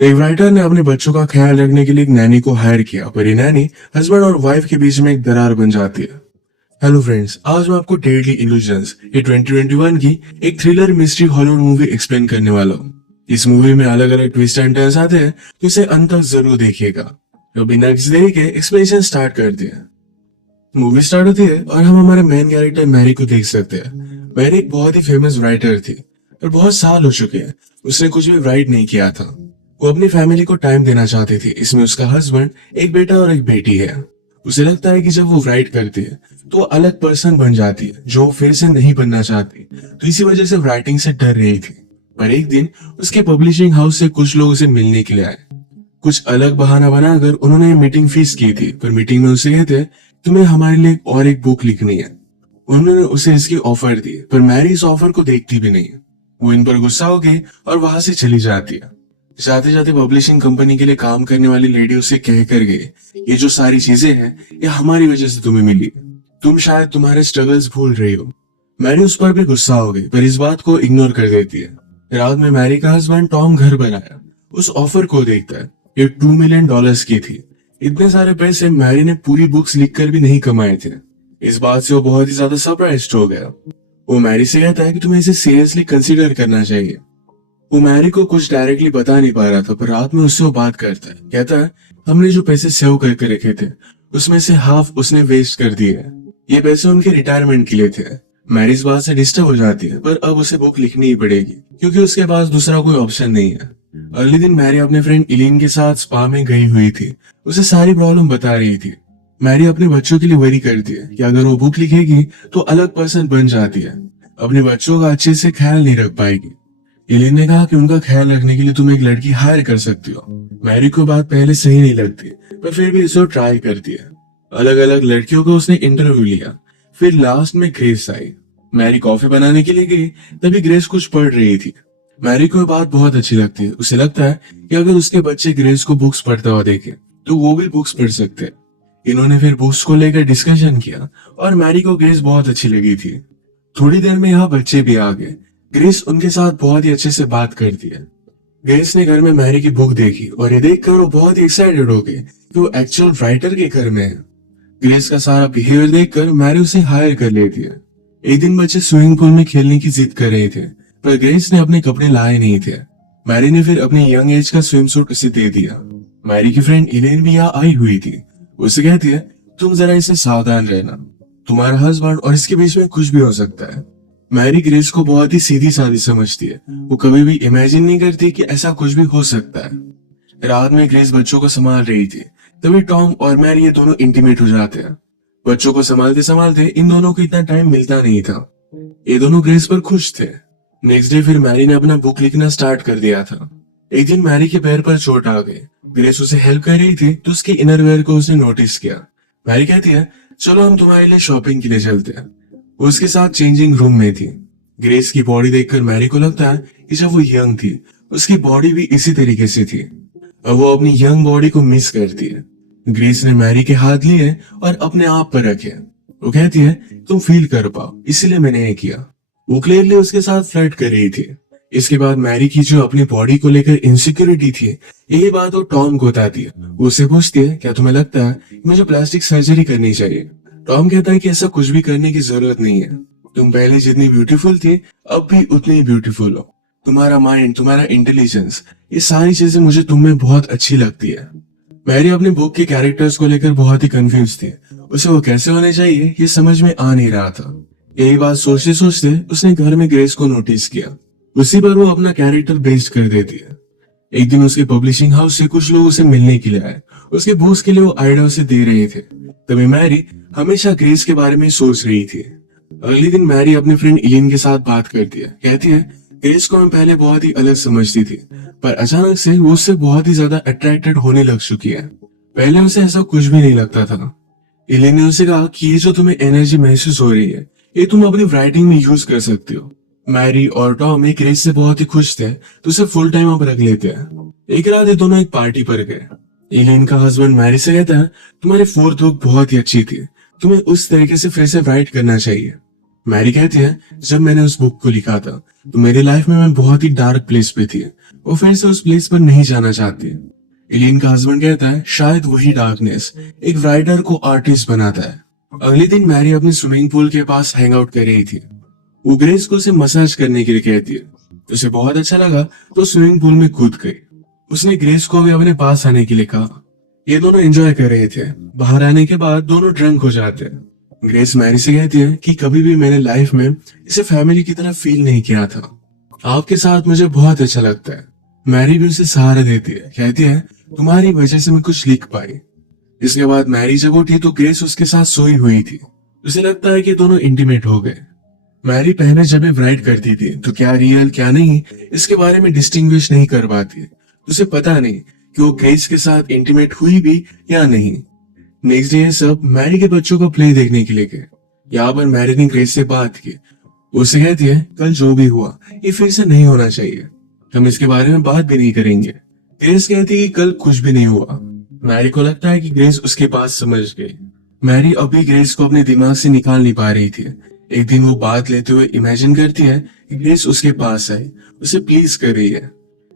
एक राइटर ने अपने बच्चों का ख्याल रखने के लिए एक नैनी को हायर किया, पर ये नैनी हस्बैंड और वाइफ के बीच में एक दरार बन जाती है। हेलो फ्रेंड्स, आज मैं आपको डेडली इल्यूजन्स ये 2021 की एक thriller mystery Hollywood movie explain करने वाला हूँ। इस मूवी में अलग अलग ट्विस्ट एंड टर्न्स आते हैं, तो इसे अंत तक जरूर देखिएगा। तो बिना किसी देरी के एक्सप्लेनेशन स्टार्ट करते हैं। मूवी स्टार्ट होती है और हम हमारे मेन कैरेक्टर मैरी को देख सकते हैं। मैरी एक बहुत ही फेमस राइटर थी और बहुत साल हो चुके हैं उसने कुछ भी राइट नहीं किया था। वो अपनी फैमिली को टाइम देना चाहती थी। इसमें उसका हस्बैंड, एक बेटा और एक बेटी है। उसे लगता है कि जब वो राइट करती है तो वो अलग पर्सन बन जाती है, जो फिर से नहीं बनना चाहती। तो इसी वजह से राइटिंग से डर रही थी। पर एक दिन उसके पब्लिशिंग हाउस से कुछ लोग उसे मिलने के लिए आए। कुछ अलग बहाना बनाकर उन्होंने मीटिंग फिक्स की थी, पर मीटिंग में उसे कहते तुम्हें हमारे लिए और एक बुक लिखनी है। उन्होंने उसे इसकी ऑफर दी, पर मैरी इस ऑफर को देखती भी नहीं। वो इन पर गुस्सा हो गई और वहां से चली जाती है। जाते जाते पब्लिशिंग कंपनी के लिए काम करने वाली लेडी उसे कह कर गई, ये जो सारी चीजें हैं ये हमारी वजह से तुम्हें मिली, तुम शायद तुम्हारे स्ट्रगल्स भूल रही हो। मैरी उस पर भी गुस्सा हो गई, पर इस बात को इग्नोर कर देती है। रात में मैरी का हस्बैंड टॉम घर पर आया। उस ऑफर को देखता है। ये $2 मिलियन की थी। इतने सारे पैसे मैरी ने पूरी बुक्स लिखकर भी नहीं कमाए थे। इस बात से वो बहुत ही ज्यादा सरप्राइज्ड हो गया। वो मैरी से कहता है कि तुम्हें इसे सीरियसली कंसीडर करना चाहिए। वो मैरी को कुछ डायरेक्टली बता नहीं पा रहा था, पर रात में उससे वो बात करता है। कहता है हमने जो पैसे सेव करके रखे थे उसमें से हाफ उसने वेस्ट कर दिए है। ये पैसे उनके रिटायरमेंट के लिए थे। मैरी इस बात से डिस्टर्ब हो जाती है, पर अब उसे बुक लिखनी ही पड़ेगी क्योंकि उसके पास दूसरा कोई ऑप्शन नहीं है। अगले दिन मैरी अपने फ्रेंड इलीन के साथ स्पा में गई हुई थी। उसे सारी प्रॉब्लम बता रही थी। मैरी अपने बच्चों के लिए वरी करती है कि अगर वो बुक लिखेगी तो अलग पर्सन बन जाती है, अपने बच्चों का अच्छे से ख्याल नहीं रख पाएगी। इलीन ने कहा कि उनका ख्याल रखने के लिए तुम एक लड़की हायर कर सकती हो। मैरी को बात पहले सही नहीं लगती, पर फिर भी इसे ट्राई करती है। अलग अलग लड़कियों को उसने इंटरव्यू लिया। फिर लास्ट में ग्रेस आई। मैरी कॉफी बनाने के लिए गई, तभी ग्रेस कुछ पढ़ रही थी। मैरी को बात बहुत अच्छी लगती है। उसे लगता है कि अगर उसके बच्चे ग्रेस को बुक्स पढ़ता हुआ देखे तो वो भी बुक्स पढ़ सकते हैं। इन्होंने फिर बुक्स को लेकर डिस्कशन किया और मैरी को ग्रेस बहुत अच्छी लगी थी। थोड़ी देर में यहाँ बच्चे भी आ गए। ग्रेस उनके साथ बहुत ही अच्छे से बात करती है। ग्रेस ने घर में मैरी की बुक देखी और ये देखकर वो बहुत ही एक्साइटेड हो गई कि वो एक्चुअल राइटर के घर में है। ग्रेस का सारा बिहेवियर देखकर मैरी उसे हायर कर लेती है। एक दिन बच्चे स्विमिंग पूल में खेलने की जिद कर रहे थे, पर ग्रेस ने अपने कपड़े लाए नहीं थे। मैरी ने फिर अपनी यंग एज का स्विम सूट उसे दे दिया। मैरी की फ्रेंड इलेन भी यहाँ आई हुई थी। उसे कहती है तुम जरा इससे सावधान रहना, तुम्हारा हस्बैंड और इसके बीच में कुछ भी हो सकता है। मैरी ग्रेस को बहुत ही सीधी सादी समझती है। वो कभी भी इमेजिन नहीं करती कि ऐसा कुछ भी हो सकता है। रात में ग्रेस बच्चों को संभाल रही थी, तभी टॉम और मैरी ये दोनों इंटीमेट हो जाते हैं। बच्चों को संभालते संभालते इन दोनों को इतना टाइम मिलता नहीं था। ये दोनों ग्रेस पर खुश थे। नेक्स्ट डे फिर मैरी ने अपना बुक लिखना स्टार्ट कर दिया था। एक दिन मैरी के पैर पर चोट आ गई। ग्रेस उसे हेल्प कर रही थी तो उसके इनरवेयर को उसने नोटिस किया। मैरी कहती है चलो हम तुम्हारे लिए शॉपिंग के लिए चलते हैं। वो उसके साथ चेंजिंग रूम में थी। ग्रेस की बॉडी देखकर मैरी को लगता है कि जब वो यंग थी उसकी बॉडी भी इसी तरीके से थी। अब वो अपनी यंग बॉडी को मिस करती है। ग्रेस ने मैरी के हाथ लिए और अपने आप पर रखे। वो कहती है तुम फील कर पाओ, इसलिए मैंने ये किया। वो क्लियरली उसके साथ फ्लर्ट कर रही थी। इसके बाद मैरी की जो अपनी बॉडी को लेकर इनसिक्योरिटी थी, यही बात वो टॉम को बताती है। वो उससे पूछती है क्या तुम्हें लगता है कि मुझे प्लास्टिक सर्जरी करनी चाहिए। टॉम कहता है कि ऐसा कुछ भी करने की जरूरत नहीं है। तुम पहले जितनी ब्यूटीफुल थी अब भी उतनी ही ब्यूटीफुल हो। तुम्हारा माइंड, तुम्हारा इंटेलिजेंस, ये सारी चीजें मुझे तुम में बहुत अच्छी लगती है। मैरी अपने बुक के कैरेक्टर्स को लेकर बहुत ही कंफ्यूज थी। उसे वो कैसे होने चाहिए ये समझ में आ नहीं रहा था। यही बात सोचते सोचते उसने घर में ग्रेस को नोटिस किया। उसी पर वो अपना कैरेक्टर बेस्ड कर देती है। एक दिन उसके पब्लिशिंग हाउस से कुछ लोग उसे मिलने के लिए आए। उसके बॉस के लिए वो आइडिया उसे दे रहे थे। तभी मैरी हमेशा ग्रेस के बारे में सोच रही थी। अगले दिन मैरी अपने फ्रेंड इलिन के साथ बात करती है। कहती है ग्रेस को मैं पहले बहुत ही अलग समझती थी, पर अचानक से वो उससे बहुत ही ज्यादा अट्रैक्टेड होने लग चुकी है। पहले उसे ऐसा कुछ भी नहीं लगता था। इलिन ने उसे कहा कि ये जो तुम्हें एनर्जी महसूस हो रही है ये तुम अपनी राइटिंग में यूज कर सकती हो। मैरी और टॉम एक ग्रेस से बहुत ही खुश थे तो उसे फुल टाइम अब रख लेते हैं। एक रात ये दोनों एक पार्टी पर गए। इलिन का हस्बैंड मैरी से कहता है तुम्हारी फोर्थ बुक बहुत ही अच्छी थी, तुम्हें उस तरीके से फिर से राइट करना चाहिए। मैरी कहती है जब मैंने उस बुक को लिखा था तो मेरी लाइफ में मैं बहुत ही डार्क प्लेस पे थी। वो फिर से उस प्लेस पर नहीं जाना चाहती। एलिन का हस्बैंड कहता है शायद वही डार्कनेस एक राइटर को आर्टिस्ट बनाता है। अगले दिन मैरी अपने स्विमिंग पूल के पास हैंग आउट कर रही थी। वो ग्रेस को उसे मसाज करने के लिए कहती है। उसे बहुत अच्छा लगा तो स्विमिंग पूल में कूद गई। उसने ग्रेस को भी अपने पास आने के लिए कहा। ये दोनों एंजॉय कर रहे थे। बाहर आने के बाद दोनों ड्रंक हो जाते हैं। ग्रेस मैरी से कहती है कि कभी भी मैंने लाइफ में इसे फैमिली की तरह फील नहीं किया था। आपके साथ मुझे बहुत अच्छा लगता है। मैरी भी उसे सहारा देती है, कहती है तुम्हारी वजह से मैं कुछ लिख पाई। इसके बाद मैरी जब उठी तो ग्रेस उसके साथ सोई हुई थी। उसे लगता है कि दोनों इंटीमेट हो गए। मैरी पहले जब राइट करती थी तो क्या रियल क्या नहीं इसके बारे में डिस्टिंग्विश नहीं कर पाती। उसे पता नहीं कि वो ग्रेस के साथ इंटीमेट हुई भी या नहीं। नेक्स्ट डे ये सब मैरी के बच्चों को प्ले देखने के लिए गए। यहाँ पर मैरी ने ग्रेस से बात की। उसे कहती है कल जो भी हुआ ये फिर से नहीं होना चाहिए। हम इसके बारे में बात भी नहीं करेंगे। ग्रेस कहती है कि कल कुछ भी नहीं हुआ। मैरी को लगता है कि ग्रेस उसके पास समझ गई। मैरी अभी ग्रेस को अपने दिमाग से निकाल नहीं पा रही थी। एक दिन वो बात लेते हुए इमेजिन करती है कि ग्रेस उसके पास आई, उसे प्लीज कर रही है।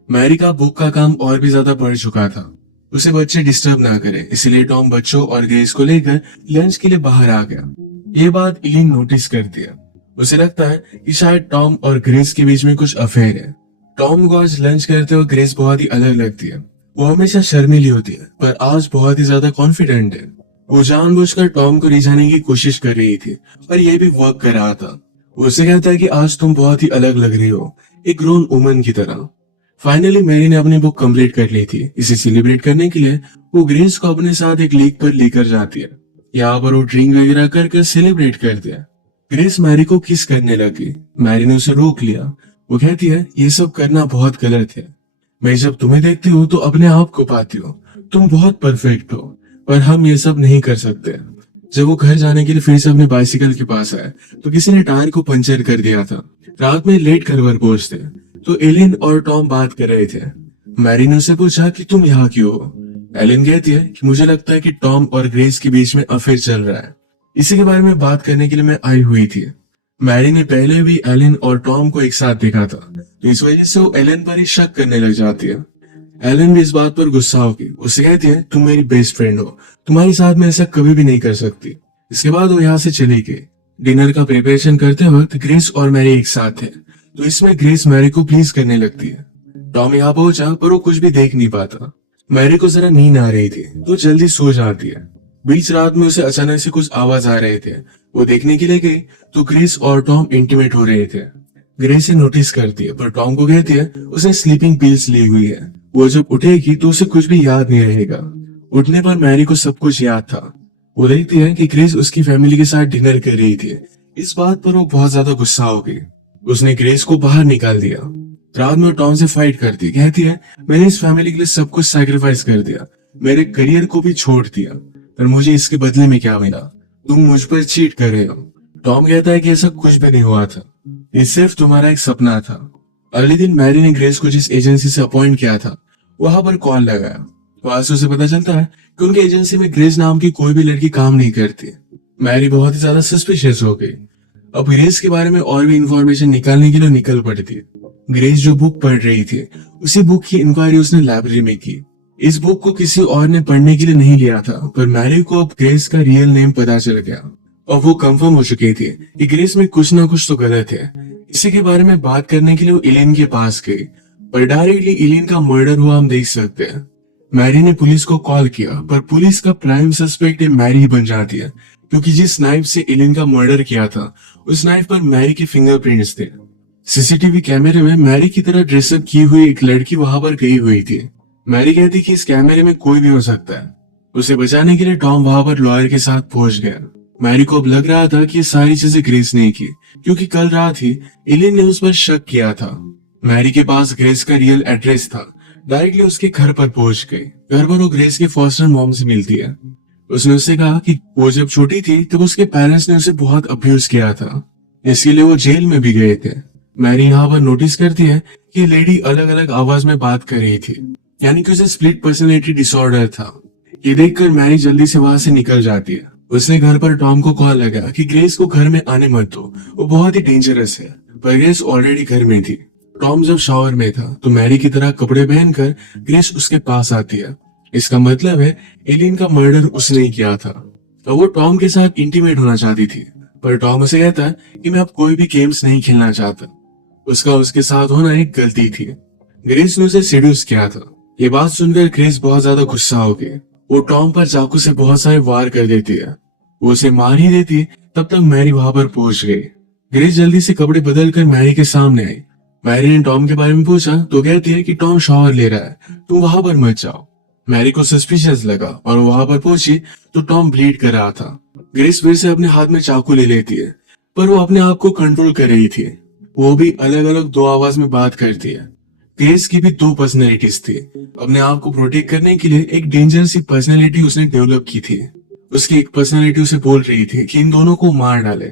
मैरी का बुक का काम और भी ज्यादा बढ़ चुका था। उसे बच्चे डिस्टर्ब ना करे, इसलिए टॉम बच्चों और ग्रेस को लेकर लंच के लिए बाहर आ गया। ये बात एलिन नोटिस करती है। उसे लगता है कि शायद टॉम और ग्रेस के बीच में कुछ अफेयर है। टॉम को आज लंच करते हुए ग्रेस बहुत ही अलग लगती है। वो हमेशा शर्मीली होती है पर आज बहुत ही ज्यादा कॉन्फिडेंट है। वो जानबूझकर टॉम को रिझाने की कोशिश कर रही थी पर यह भी वर्क कर रहा था। उसे कहता है कि आज तुम बहुत ही अलग लग रही हो, एक ग्रोन वुमन की तरह। फाइनली मैरी ने अपनी बुक कंप्लीट कर ली थी। इसे सेलिब्रेट करने के लिए वो ग्रेस को अपने साथ एक लेक पर लेकर जाती है। यहाँ पर वो ड्रिंक वगैरह करके सेलिब्रेट करते हैं। ग्रेस मैरी को किस करने लगी। मैरी ने उसे रोक लिया। वो कहती है ये सब करना बहुत गलत है। मैं जब तुम्हें देखती हूँ तो अपने आप को पाती हूँ। तुम बहुत परफेक्ट हो पर हम ये सब नहीं कर सकते। जब वो घर जाने के लिए फिर से अपने बाइसिकल के पास आए तो किसी ने टायर को पंचर कर दिया था। रात में लेट घर पर पहुंचते तो एलिन और टॉम बात कर रहे थे। मैरी ने उसे पूछा कि तुम यहाँ क्यों हो। एलिन कहती है कि मुझे लगता है कि टॉम और ग्रेस के बीच में अफेयर चल रहा है, इसी के बारे में बात करने के लिए मैं आई हुई थी। मैरी ने पहले भी एलिन और टॉम को एक साथ देखा था तो इस वजह से वो एलिन पर ही शक करने लग जाती है। एलिन भी इस बात पर गुस्सा होगी। उसे कहती है तुम मेरी बेस्ट फ्रेंड हो, तुम्हारे साथ मैं ऐसा कभी भी नहीं कर सकती। इसके बाद वो यहाँ से चली गई। डिनर का प्रिपरेशन करते वक्त ग्रेस और मैरी एक साथ थे तो इसमें ग्रेस मैरी को प्लीज करने लगती है। टॉम यहाँ पहुंचा पर वो कुछ भी देख नहीं पाता। मैरी को जरा नींद आ रही थी तो जल्दी सो जाती है। बीच रात में उसे अचानक से कुछ आवाज आ रहे थे। वो देखने के लिए गई तो ग्रेस और टॉम इंटीमेट हो रहे थे। ग्रेस नोटिस करती है पर टॉम को कहती है उसने स्लीपिंग पिल्स ली हुई है। वो जब उठेगी तो उसे कुछ भी याद नहीं रहेगा। उठने पर मैरी को सब कुछ याद था। वो देखती है कि ग्रेस उसकी फैमिली के साथ डिनर कर रही थी। इस बात पर वो बहुत ज्यादा गुस्सा हो गई। उसने ग्रेस को बाहर निकाल दिया। रात में टॉम से फाइट करती, कहती है मैंने इस फैमिली के लिए सब कुछ सैक्रिफाइस कर दिया, मेरे करियर को भी छोड़ दिया, पर मुझे इसके बदले में क्या मिला? तुम मुझ पर चीट कर रहे हो। टॉम कहता है कि ऐसा कुछ भी नहीं हुआ था, ये सिर्फ तुम्हारा एक सपना था। अगले दिन मैरी ने ग्रेस को जिस एजेंसी से अपॉइंट किया था वहां पर कॉल लगाया। वहां से उसे पता चलता है कि उनकी एजेंसी में ग्रेस नाम की कोई भी लड़की काम नहीं करती। मैरी बहुत ही ज्यादा सस्पिशियस हो गई। अब ग्रेस के बारे में और भी इंफॉर्मेशन निकालने के लिए निकल पड़ती। ग्रेस जो बुक पढ़ रही थी उसी बुक की इंक्वायरी उसने लाइब्रेरी में की। इस बुक को किसी और ने पढ़ने के लिए नहीं लिया था, पर मैरी को अब ग्रेस का रियल नेम पता चल गया और वो कंफर्म हो चुकी थी कि ग्रेस में कुछ ना कुछ तो गलत है। इसी के बारे में बात करने के लिए वो एलिन के पास गई, पर डायरेक्टली एलिन का मर्डर हुआ हम देख सकते हैं। मैरी ने पुलिस को कॉल किया पर पुलिस का प्राइम सस्पेक्ट मैरी ही बन जाती है, क्योंकि जिस नाइफ से एलिन का मर्डर किया था उस नाइफ पर मैरी के फिंगरप्रिंट्स थे। सीसीटीवी कैमरे में मैरी की तरह ड्रेसअप की हुई एक लड़की वहां पर गई हुई थी। मैरी कहती कि इस कैमरे में कोई भी हो सकता है। उसे बचाने के लिए टॉम वहां पर लॉयर के साथ पहुंच गया। मैरी को अब लग रहा था कि ये सारी चीजें ग्रेस ने की, क्योंकि कल रात ही एलिन ने उस पर शक किया था। मैरी के पास ग्रेस का रियल एड्रेस था। डायरेक्टली उसके घर पर पहुंच गई। घर पर वो ग्रेस के फॉस्टर मॉम से मिलती है। उसने उससे कहा कि वो जब छोटी थी तब उसके पेरेंट्स ने उसे बहुत अब्यूज किया था, इसके लिए वो जेल में भी गए थे। मैरी यहाँ पर नोटिस करती है कि लेडी अलग अलग आवाज में बात कर रही थी, यानी कि उसे स्प्लिट पर्सनैलिटी डिसऑर्डर था। ये देखकर मैरी जल्दी से वहां से निकल जाती है। उसने घर पर टॉम को कॉल लगा कि ग्रेस को घर में आने मत दो, वो बहुत ही डेंजरस है, पर ग्रेस ऑलरेडी घर में थी। टॉम जब शावर में था तो मैरी की तरह कपड़े पहनकर ग्रेस उसके पास आती है। इसका मतलब है एलिन का मर्डर उसने ही किया था। तो वो टॉम के साथ इंटीमेट होना चाहती थी, पर टॉम उसे कहता है कि मैं अब कोई भी गेम्स नहीं खेलना चाहता। उसका उसके साथ होना एक गलती थी। ग्रेस ने उसे सीड्यूस किया था। ये बात सुनकर ग्रेस बहुत ज्यादा गुस्सा हो गई। वो टॉम पर चाकू से बहुत सारे वार कर देती है। वो उसे मार ही देती, तब तक मैरी वहां पर पहुंच गई। ग्रेस जल्दी से कपड़े बदल कर मैरी के सामने आई। मैरी ने टॉम के बारे में पूछा तो कहती है कि टॉम शावर ले रहा है, तुम वहां पर मत जाओ। मैरी को सस्पिशियस लगा और वहां पर पहुंची तो टॉम ब्लीड कर रहा था। ग्रेस फिर से अपने हाथ में चाकू ले लेती है, पर वो अपने आप को कंट्रोल कर रही थी। वो भी अलग अलग दो आवाज में बात करती है। ग्रेस की भी दो पर्सनैलिटीज थी। अपने आप को प्रोटेक्ट करने के लिए एक डेंजर सी पर्सनैलिटी उसने डेवलप की थी। उसकी एक पर्सनैलिटी उसे बोल रही थी कि इन दोनों को मार डाले,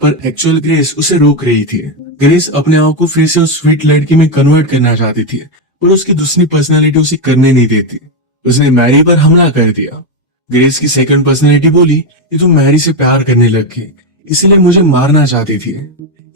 पर एक्चुअल ग्रेस उसे रोक रही थी। ग्रेस अपने आप को फिर से उस स्वीट लड़की में कन्वर्ट करना चाहती थी, पर उसकी दूसरी पर्सनैलिटी उसे करने नहीं देती। उसने मैरी पर हमला कर दिया। ग्रेस की सेकंड पर्सनैलिटी बोली कि तुम मैरी से प्यार करने लग गई, इसलिए मुझे मारना चाहती थी।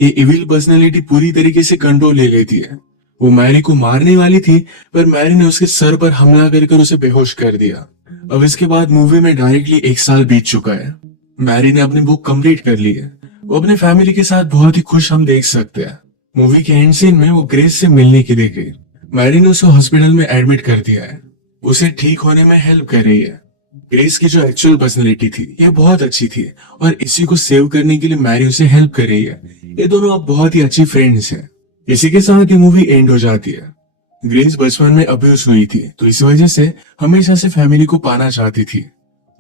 ये इविल पर्सनैलिटी पूरी तरीके से कंट्रोल ले लेती है। वो मैरी को मारने वाली थी, पर मैरी ने उसके सर पर हमला कर उसे बेहोश कर दिया। अब इसके बाद मूवी में डायरेक्टली 1 साल बीत चुका है। मैरी ने अपनी बुक कंप्लीट कर ली है। वो अपने फैमिली के साथ बहुत ही खुश हम देख सकते हैं। मूवी के एंड सीन में वो ग्रेस से मिलने के लिए गई। मैरी ने उसे हॉस्पिटल में एडमिट कर दिया है। उसे ठीक होने में हेल्प कर रही है। ग्रेस की जो एक्चुअल पर्सनैलिटी थी ये बहुत अच्छी थी, और इसी को सेव करने के लिए मैरी उसे हेल्प कर रही है। ये दोनों अब बहुत ही अच्छी फ्रेंड्स हैं। इसी के साथ ये मूवी एंड हो जाती है। ग्रेस बचपन में अब्यूज हुई थी, तो इस वजह से हमेशा से फैमिली को पाना चाहती थी।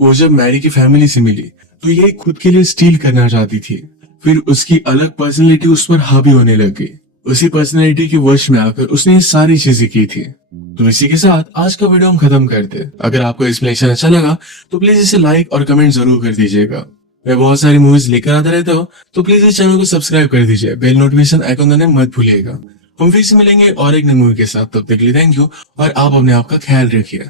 वो जब मैरी की फैमिली से मिली तो ये खुद के लिए स्टील करना चाहती थी। फिर उसकी अलग पर्सनैलिटी उस पर हावी होने लग गई। उसी पर्सनैलिटी के वश में आकर उसने ये सारी चीजें की थी। तो इसी के साथ आज का वीडियो हम खत्म करते हैं। अगर आपको एक्सप्लेनेशन अच्छा लगा तो प्लीज इसे लाइक और कमेंट जरूर कर दीजिएगा। मैं बहुत सारी मूवीज लेकर आता रहता हूँ, तो प्लीज इस चैनल को सब्सक्राइब कर दीजिए। बेल नोटिफिकेशन आइकन दबाना मत भूलिएगा। हम फिर से मिलेंगे और एक नई मूवी के साथ। तब तक के लिए थैंक यू, और आप अपने आप का ख्याल रखिए।